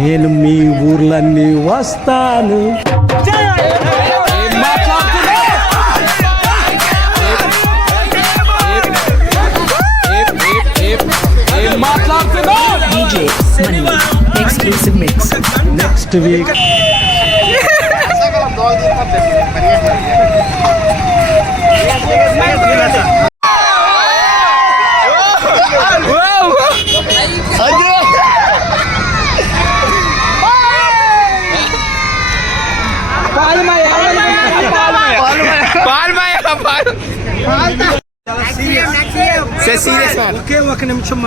నేను మీ ఊర్లన్నీ వస్తాను. Exclusive mix. Next week. ఒకే ఒక నిమిషం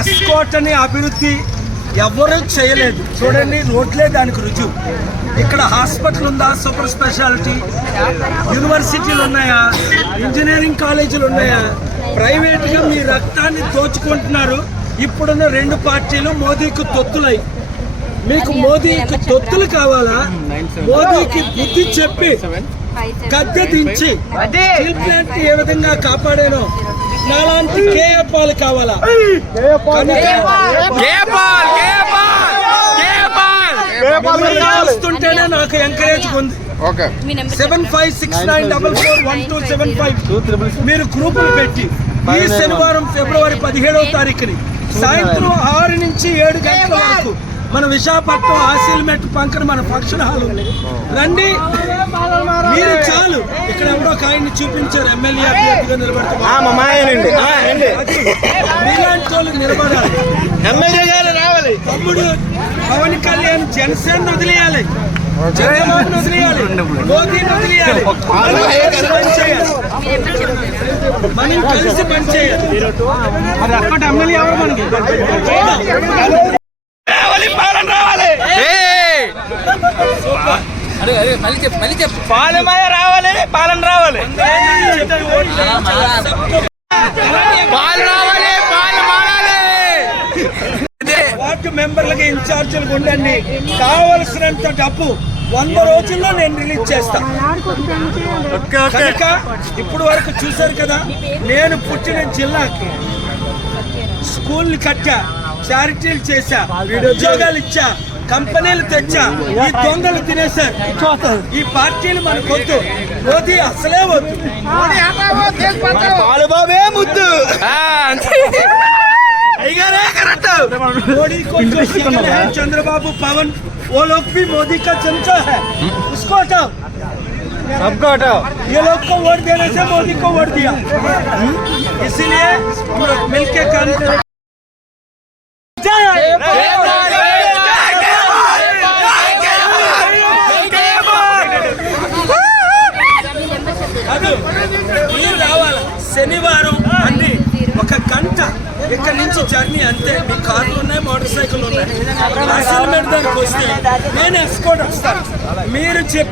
ఎస్కోట్ అని అభివృద్ధి ఎవరు చేయలేదు. చూడండి, రోడ్లే దానికి రుజువు. ఇక్కడ హాస్పిటల్ ఉందా, సూపర్ స్పెషాలిటీ, యూనివర్సిటీలు ఉన్నాయా, ఇంజనీరింగ్ కాలేజీలు ఉన్నాయా? ప్రైవేట్గా మీ రక్తాన్ని దోచుకుంటున్నారు. ఇప్పుడున్న రెండు పార్టీలు మోదీకి తొత్తులై. మీకు మోదీకి తొత్తులు కావాలా? మోదీకి బుద్ధి చెప్పి గద్దె దించి స్టీల్ ప్లాంట్ ఏ విధంగా కాపాడానో నాలాంటి కేఏపాలు కావాలా? చూస్తుంటేనే నాకు ఎంకరేజ్ ఉంది. 7569441275 మీరు గ్రూపులు పెట్టి ఈ శనివారం ఫిబ్రవరి 17వ తారీఖుని సాయంత్రం 6 నుంచి 7 గంటల వరకు మన విశాఖపట్నం ఆసిల్మెట్ పంకర్ మన ఫంక్షన్ హాల్ ఉంది. రండి, మీరు చాలు. ఇక్కడ ఎవరో ఒక ఆయన్ని చూపించారు, ఎమ్మెల్యే అభ్యర్థిగా నిలబడుతున్నారు. మీలాంటి వాళ్ళు నిలబడాలి. ఎమ్మెల్యే గారు రావాలి. తమ్ముడు పవన్ కళ్యాణ్ జనసేన వదిలేయాలి, జగన్మోహన్ వదిలేయాలి, మోదీని వదిలేయాలి. మనం కలిసి పనిచేయాలి. ఎమ్మెల్యే ఎవరు మనకి? పాలమయ రావాలి, పాలన రావాలి, వార్డు మెంబర్లకి ఇన్ఛార్జీలకు ఉండండి. కావలసినంత డబ్బు 100 రోజుల్లో నేను రిలీజ్ చేస్తాను. కనుక ఇప్పుడు వరకు చూశారు కదా, నేను పుట్టిన జిల్లాకి స్కూల్ కట్టా, చారిటీలు చేశా, ఉద్యోగాలు ఇచ్చా, కంపెనీలు తెచ్చా. ఈ దొంగలు తినేశారు. ఈ పార్టీలు మనకొద్దు. మోదీ అసలే వద్దు. బాలుబాబే ముద్దు. मोदी को जो सिग्नल है चंद्रबाबू पवन, वो लोग भी मोदी का चमचा है, उसको हटाओ, सबको हटाओ। ये लोग को वोट देने से मोदी को वोट दिया, इसीलिए हम लोग मिलकर काम करें। శనివారం అన్ని 1 గంట ఇక్కడ నుంచి జర్నీ అంతే. మీ కార్లు ఉన్నాయి, మోటార్ సైకిల్ ఉన్నాయి. అసైన్మెంట్ దానికి వస్తే నేను ఎస్కోట్ వస్తాను. మీరు